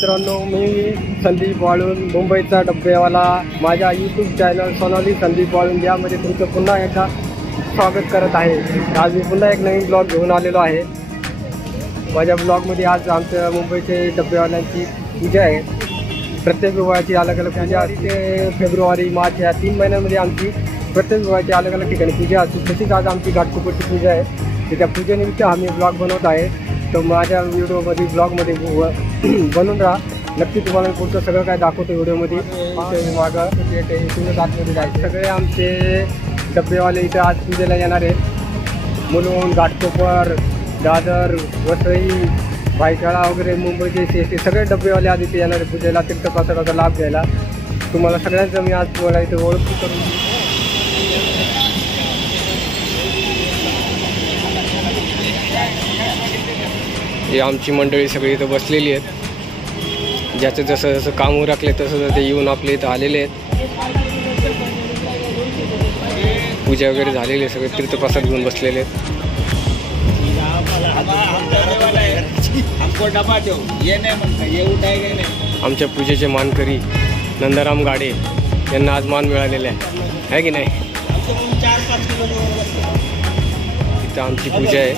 मित्रांनो, मी संदीप वाळून, मुंबईचा डब्बेवाला. माझ्या यूट्यूब चॅनल सोनाली संदीप वाळून यामध्ये तुमचं पुन्हा एकदा स्वागत करत आहे. आज मी पुन्हा एक नवीन ब्लॉग घेऊन आलेलो आहे. माझ्या ब्लॉगमध्ये आज आमच्या मुंबईचे डब्बेवाल्यांची पूजा आहे. प्रत्येक विभागाची अलग अलग पूजा असते. फेब्रुवारी मार्च या 3 महिन्यांमध्ये आमची प्रत्येक विभागाची अलग अलग ठिकाणी पूजा असते. तशीच आज आमची घाटकोपरची पूजा आहे. तर त्या पूजेनिमित्त आम्ही ब्लॉग बनवत आहे. तर माझ्या व्हिडिओमध्ये ब्लॉगमध्ये बनवून राहा. नक्की तुम्हाला पुढचं सगळं काय दाखवतो व्हिडिओमध्ये. मागं तुम्ही आतमध्ये जायचं. सगळे आमचे डब्बेवाले इथं आज पूजेला येणार आहेत. मुलुंड, घाटकोपर, दादर, वसई, भायखळा वगैरे मुंबईचे ते सगळे डब्बेवाले आज इथे येणार आहेत पूजेला, तीर्थप्रसादाचा लाभ घ्यायला. तुम्हाला सगळ्यांचं मी आज तुम्हाला इथे ओळख करून ही आमची मंडळी सगळी इथं बसलेली आहेत. ज्याचं जसं जसं काम उरकले तसं ते येऊन आपले इथं आलेले आहेत. पूजा वगैरे झालेली आहे. सगळे तीर्थप्रसाद घेऊन बसलेले आहेत. आमच्या पूजेचे मानकरी नंदाराम गाडे यांना आज मान मिळालेले आहे की नाही. इथं आमची पूजा आहे.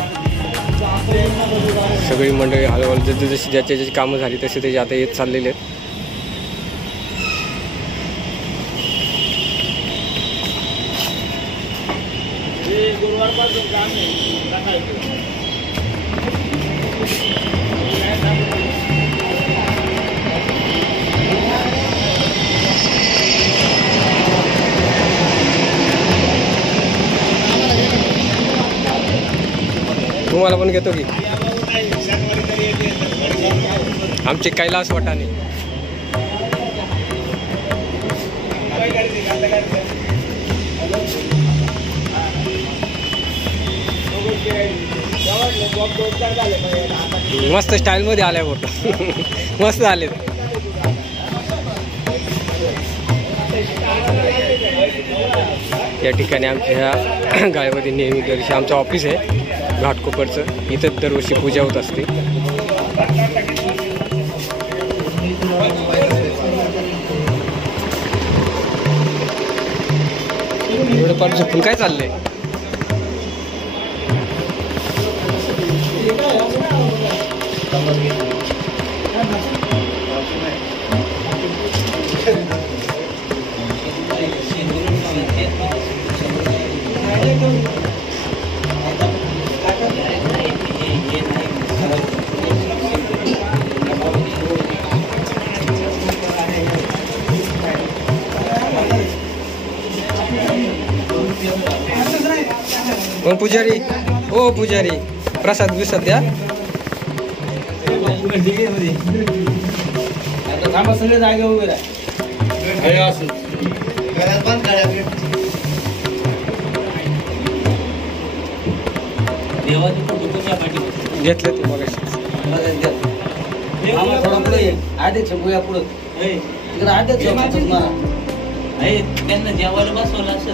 सगळी मंडळी हळूहळू जशी ज्याची ज्याची कामं झाली तसे ते आता येत चाललेले आहेत. तुम्हाला पण घेतो की आमचे कैलास वाटाणे. मस्त स्टाईल मध्ये आलाय फोटो. मस्त आले. या ठिकाणी आमच्या ह्या गाळ्यामध्ये नेहमी दर्शी आमचं ऑफिस आहे घाटकोपरचं. इथं दरवर्षी पूजा होत असते. एवढं पाणी झोपून काय चाललंय. मग पुजारी, ओ पुजारी, प्रसाद विसाद द्या. सगळे जागे वगैरे घेतलं ते बघा. थोडा पुढे आधीच पुढे तिकडे आधीच त्यांना जेवायला बसवलं असं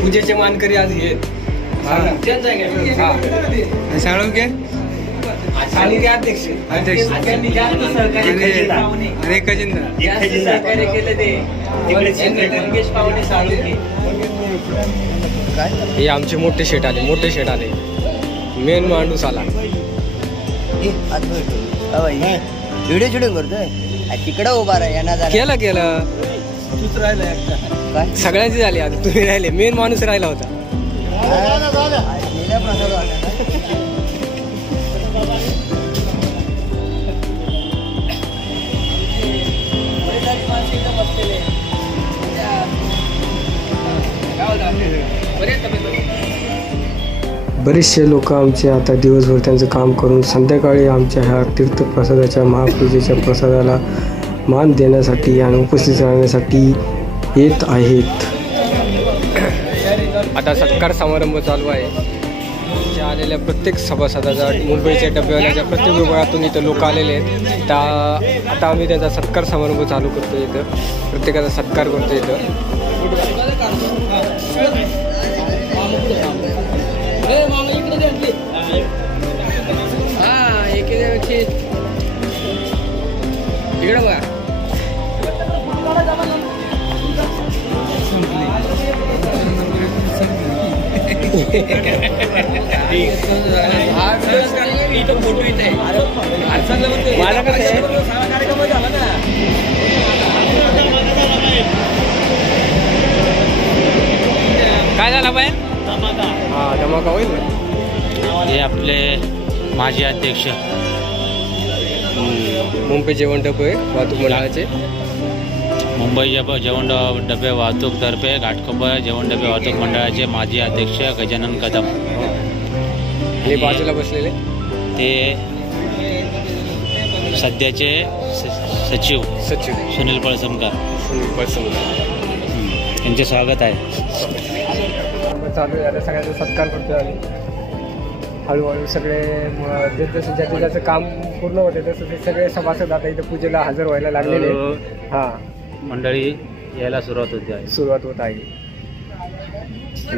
पूजेचे मानकरी आज आहेत. साळुंके अध्यक्ष हे आमचे मोठे शेट आले. मेन माणूस आला. व्हिडिओ शूटिंग करतोय तिकडं उभा राहा. केलं तूच राहिला. सगळ्यांची झाली. आता तुम्ही राहिले. मेन माणूस राहिला होता. बरेचसे लोक आमचे आता दिवसभर त्यांचं काम करून संध्याकाळी आमच्या ह्या तीर्थप्रसादाच्या महापूजेच्या प्रसादाला मान देण्यासाठी आणि उपस्थित राहण्यासाठी येत आहेत. आता सत्कार समारंभ चालू आहे. आलेल्या प्रत्येक सभासदाचा मुंबईच्या डब्यावाल्याच्या प्रत्येक विभागातून इथं लोक आलेले आहेत. आता आम्ही त्यांचा सत्कार समारंभ चालू करतो. इथं प्रत्येकाचा सत्कार करतो. इथं इकडे बघा. काय झाला बाय? हा धमाका होईल. हे आपले माजी अध्यक्ष मुंबई जेवण डबे वाहतूक मंडळाचे, मुंबई जेवण डबे वाहतूकतर्फे घाटकोपर जेवण डबे वाहतूक मंडळाचे माजी अध्यक्ष गजानन कदम हे बाजूला बसलेले ते सध्याचे सचिव सुनील पळसमकर यांचे स्वागत आहे. चालू आहे. सगळ्यांचा सत्कार करतो आम्ही. हळूहळू सगळे जसं ज्याचं ज्याचं काम पूर्ण होते तसं ते सगळे सभासद आता इथं पूजेला हजर व्हायला लागलेले. हां मंडळी यायला सुरुवात होत आहे.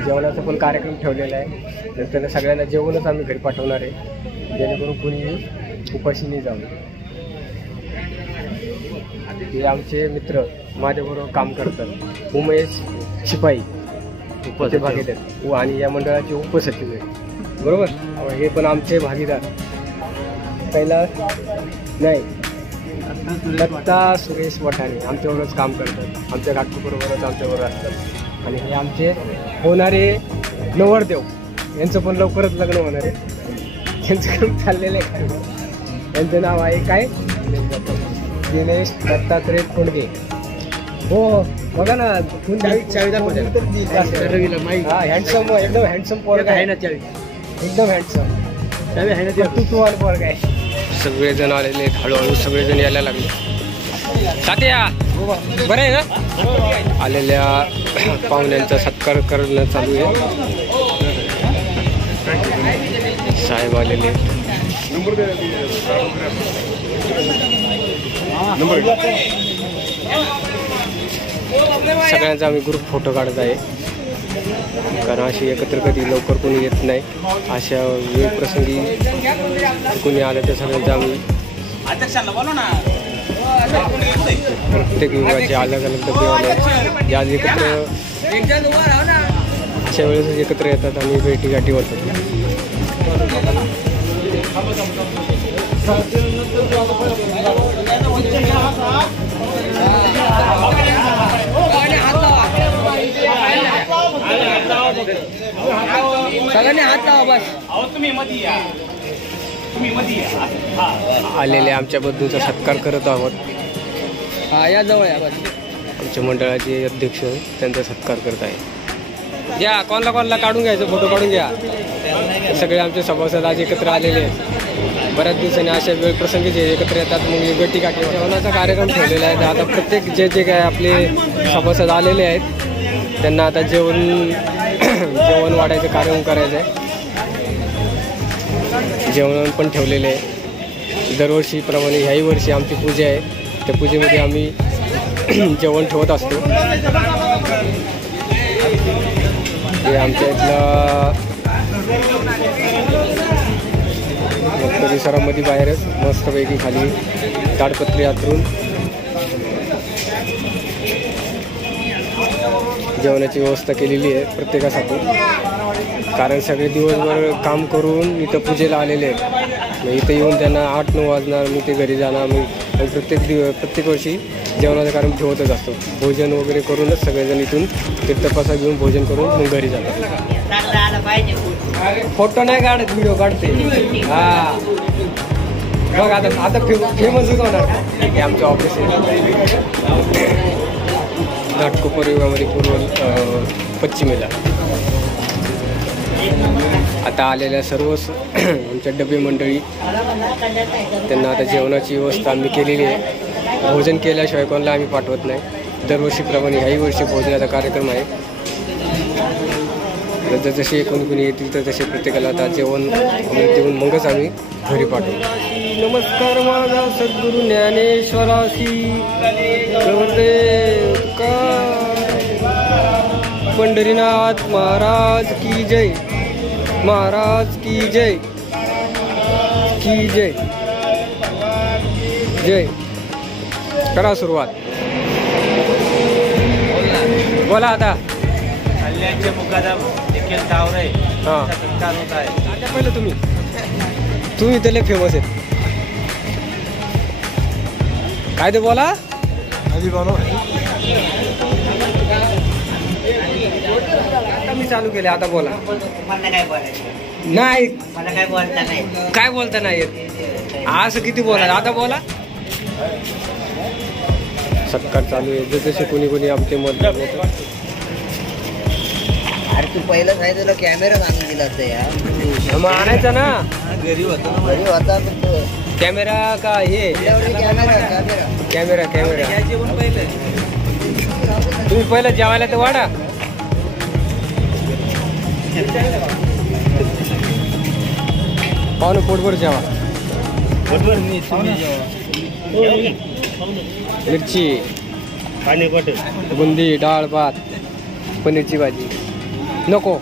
जेवणाचा पण कार्यक्रम ठेवलेला आहे. नंतर सगळ्यांना जेवणच आम्ही घरी पाठवणार आहे, जेणेकरून कोणी उपाशी नाही जाऊ. हे आमचे मित्र माझ्याबरोबर काम करतात. उमेश शिपाई भागीदार आणि या मंडळाचे उपसचिव आहे. बरोबर. हे पण आमचे भागीदार कैलास नाही दत्ता सुरेश वठाणे आमच्याबरोबरच काम करतात. आमच्या घाटकोपरबरोबरच आमच्याबरोबर असतात. आणि हे आमचे होणारे नवरदेव यांचं पण लवकरच लग्न होणार आहे. त्यांचं काम चाललेलं आहे. यांचं नाव आहे काय? दिनेश दत्तात्रय खोंडगे. हो बघा ना हँडसम एकदम हँडसम पोरगा आहे ना. एकदम हँडसम पोरगा आहे. सगळेजण आलेले आहेत. हळूहळू सगळेजण यायला लागले. तात्या बरं आहे ना. आलेल्या पाहुण्यांचा सत्कार करणं चालू आहे. साहेब आलेले. सगळ्यांचा आम्ही ग्रुप फोटो काढत आहे, कारण अशी एकत्र कधी लवकर कोणी येत नाही. अशा वेळ प्रसंगी कोणी आलं तर सगळ्यांचा आम्ही प्रत्येक विभागाचे अलग अलग डबे आज एकत्र अशा वेळेस एकत्र येतात आणि भेटीगाठी होतात. सगळ्यांनी हात लावा बस. आलेले आमच्या बंधूंचा सत्कार करत आहोत. या जवळ या बस. आमच्या मंडळाचे अध्यक्ष त्यांचा सत्कार करत आहे. घ्या कोणाला काढून घ्यायचं, फोटो काढून घ्या. सगळे आमचे सभासद आज एकत्र आलेले आहेत. बऱ्याच दिवसांनी अशा वेळ प्रसंगी जे एकत्र येतात. मग भेटी गाठी जेवणाचा कार्यक्रम ठेवलेला आहे. आता प्रत्येक जे काय आपले सभासद आलेले आहेत त्यांना आता जेवण वाढायचं कार्यक्रम करायचं आहे. जेवण पण ठेवलेले आहे. दरवर्षीप्रमाणे ह्याही वर्षी आमची पूजा आहे. त्या पूजेमध्ये आम्ही जेवण ठेवत असतो. हे आमच्या इथलं परिसरामध्ये बाहेरच मस्तपैकी खाली ताडपत्री अंथरून जेवणाची व्यवस्था केलेली आहे प्रत्येकासाठी. कारण सगळे दिवसभर काम करून इथं पूजेला आलेले आहेत. मग इथं येऊन त्यांना 8-9 वाजणार. मग ते घरी जाणार. मग प्रत्येक वर्षी जेवणाचा कार्यक्रम ठेवतच असतो. भोजन वगैरे करूनच सगळेजण इथून तीर्थप्रसाद घेऊन भोजन करून मग घरी जातात. फोटो नाही काढत, व्हिडिओ काढते. हा बघ आता फेमसच होणार. हे आमचं ऑफिस आहे घाटकोपर विभागामध्ये पश्चिमेला. आता आलेल्या सर्व आमच्या डबे मंडळी त्यांना आता जेवणाची व्यवस्था आम्ही केलेली आहे. भोजन केल्याशिवाय कोणाला आम्ही पाठवत नाही. दरवर्षीप्रमाणे ह्याही वर्षी भोजनाचा कार्यक्रम आहे. तर जसे कोणी येतील तर तसे प्रत्येकाला आता जेवण देऊन मगच आम्ही घरी पाठवू. नमस्कार माझा सद्गुरू ज्ञानेश्वराशी का पंढरीनाथ महाराज की जय, महाराज की जय, की जय जय. करा सुरुवात. बोला आता. कल्याणचे मुकादम निखिल तावरे हां सत्कार होत आहे. आता पहिलं तुम्ही त्याला फेमस आहेत. काय ते बोला. आता मी चालू केले. आता बोला. नाही काय बोलता नाही येत. असं किती बोला. आता बोला. सत्कार चालू आहे. जसे कोणी आमचे मत. अरे तू पहिलं सांगितलं तुला कॅमेरा आणून दिला असतं यार. मग आणायचा ना. घरी होता पण तो कॅमेरा का हे कॅमेरा तुम्ही पहिलं जेवायला तर वाढा. पाहुणे पोटभर जेवा. मिरची, बुंदी, डाळ भात, पनीरची भाजी. नको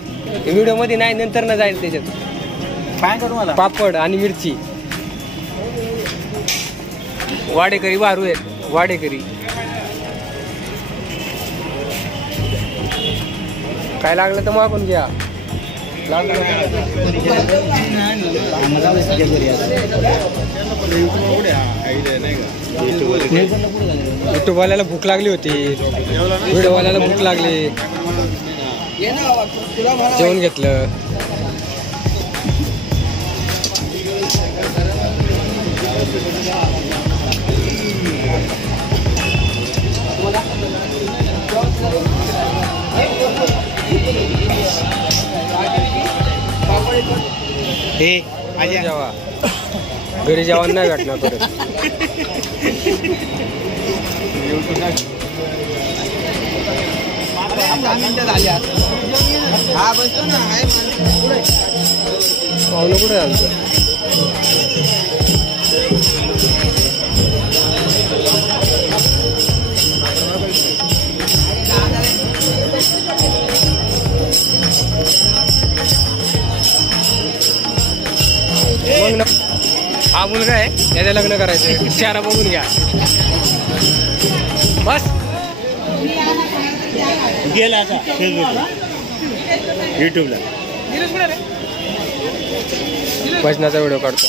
व्हिडिओ मध्ये नाही, नंतर न जाईल त्याच्यात. काय करू मला. पापड आणि मिरची. वाडेकरी वारू आहेत. वाडेकरी काय लागलं तर मग आपण घ्या. युट्यूबवाल्याला भूक लागली होती. व्हिडिओवाल्याला भूक लागली. जेवण घेतलं. जेवा. घरी जेवण नाही भेटणार परत. पाहुणं कुठे आमचं. मग हा मुलगा आहे, त्याचं लग्न करायचं. चारा बघून घ्या बस. गेला आता युट्यूबला भजनाचा व्हिडिओ काढतो.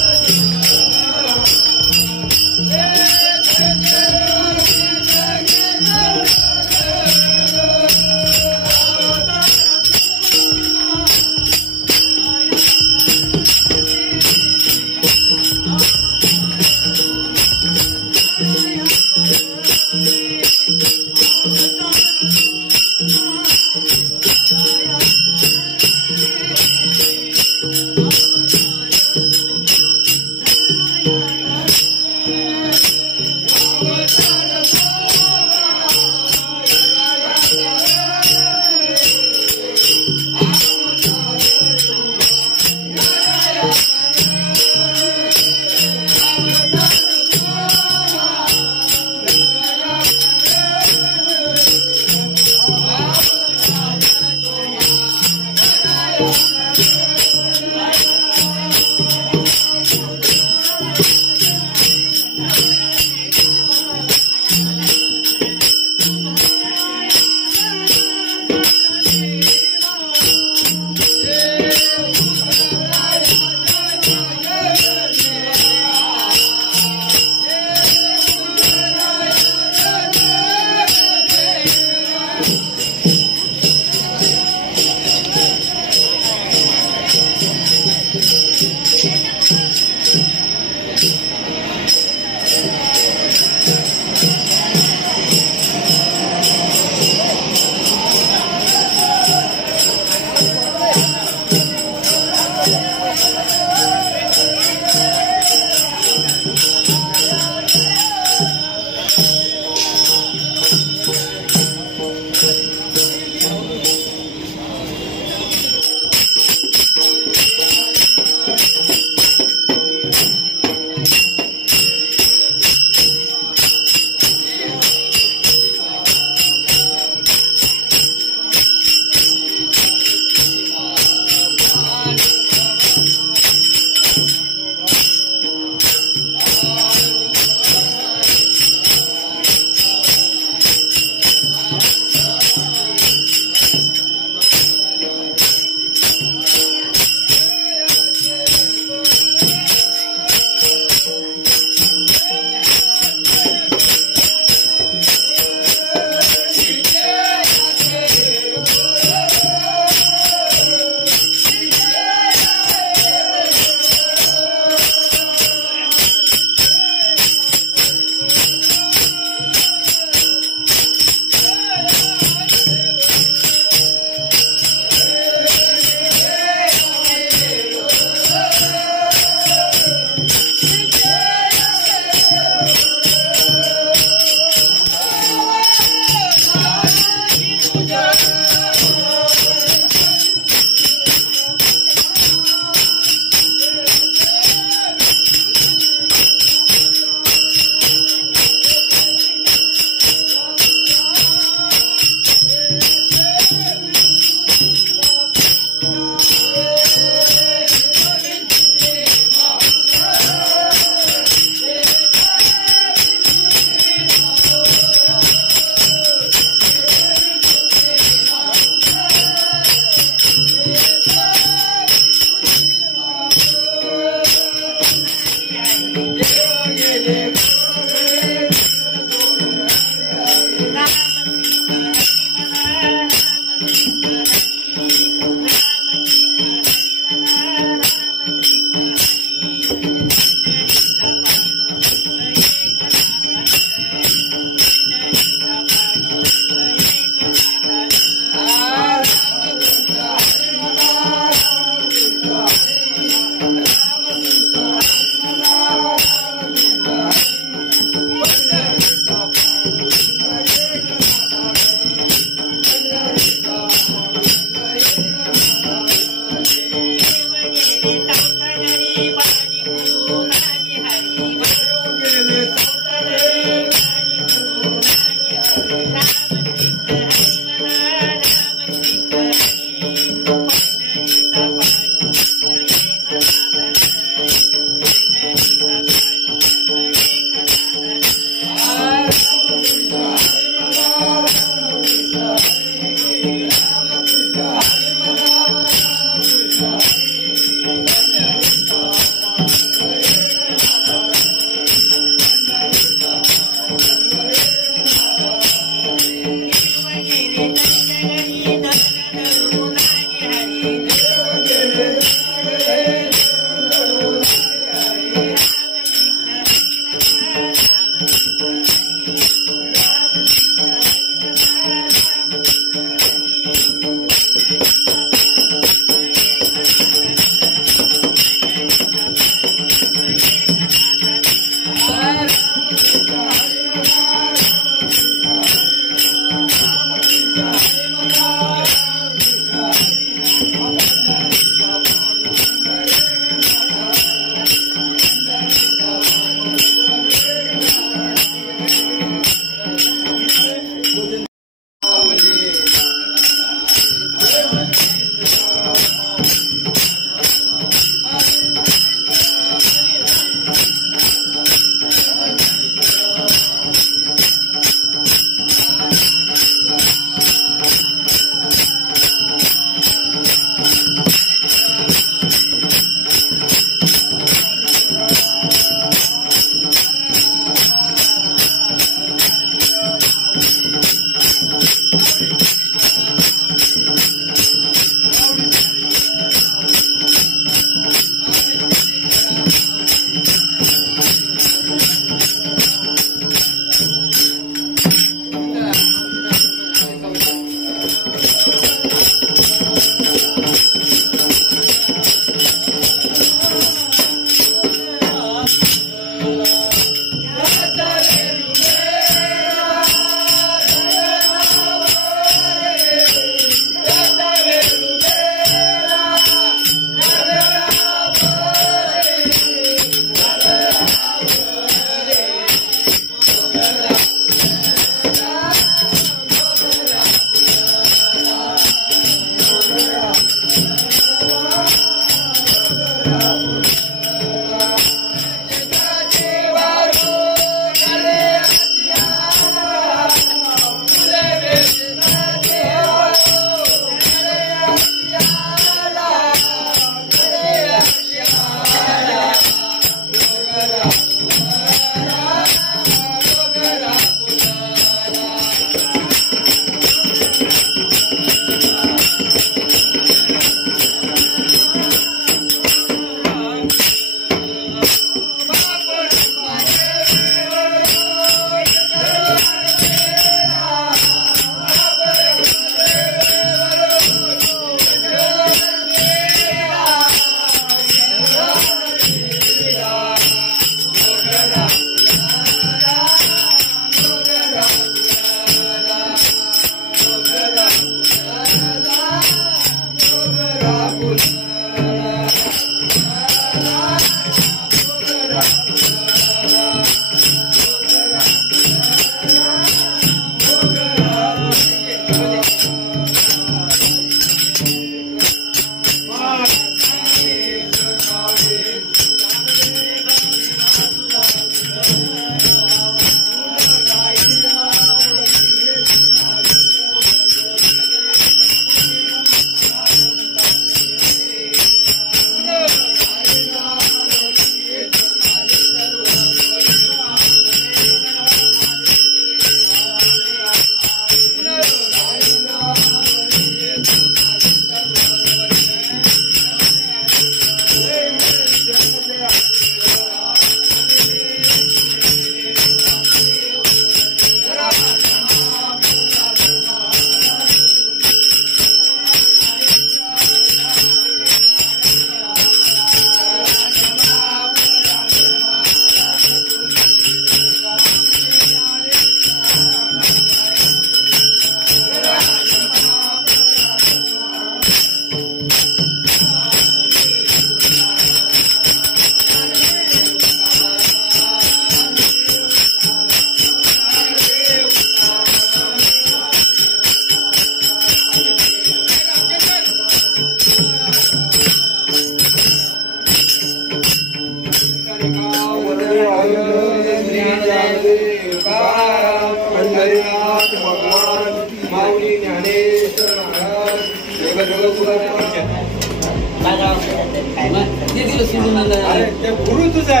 गुरु तुझा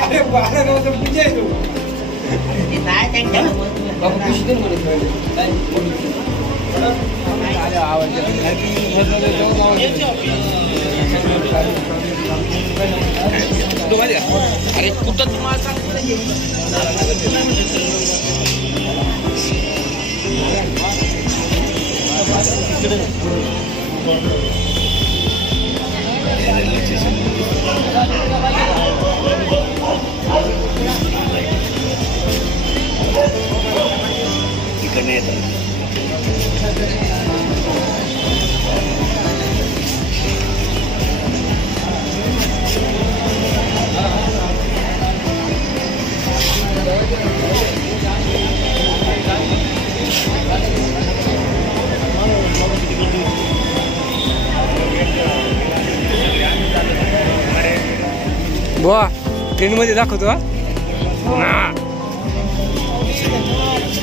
अरे बारा गावचा पूजा आहे तो अरे कुठं तुम्हाला तिकडनं येतात. बुवा ट्रेनमध्ये दाखवतो हा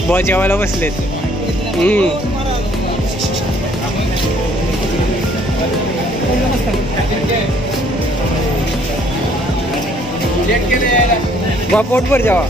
बुवा जेवायला बसलेत. बुवा पोटभर जेवा.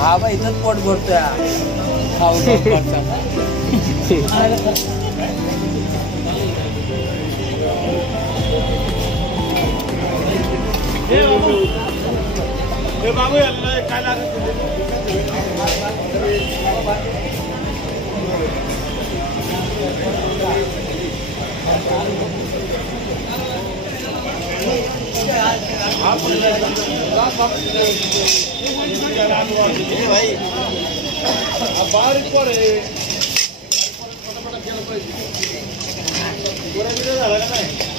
हा बा इथंच पोट भरतोय बाबू काय लागत भाई बारीक पडे झाला का नाही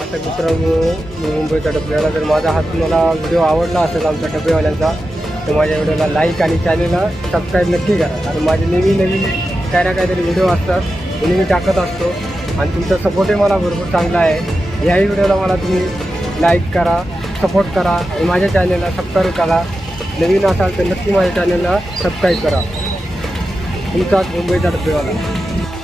आता मित्रांनो मुंबईच्या डब्याला जर माझा हा तुम्हाला व्हिडिओ आवडला असेल आमच्या डब्यावाल्यांचा तर माझ्या व्हिडिओला लाईक आणि चॅनलला सबस्क्राईब नक्की करा. आणि माझे नवीन काय ना काहीतरी व्हिडिओ असतात ते मी टाकत असतो आणि तुमचा सपोर्टही मला भरपूर चांगला आहे. ह्याही व्हिडिओला मला तुम्ही लाईक करा, सपोर्ट करा आणि माझ्या चॅनलला सबस्क्राईब करा. नवीन असाल तर नक्की माझ्या चॅनलला सबस्क्राईब करा. तुमचाच मुंबईचा डब्यावाला.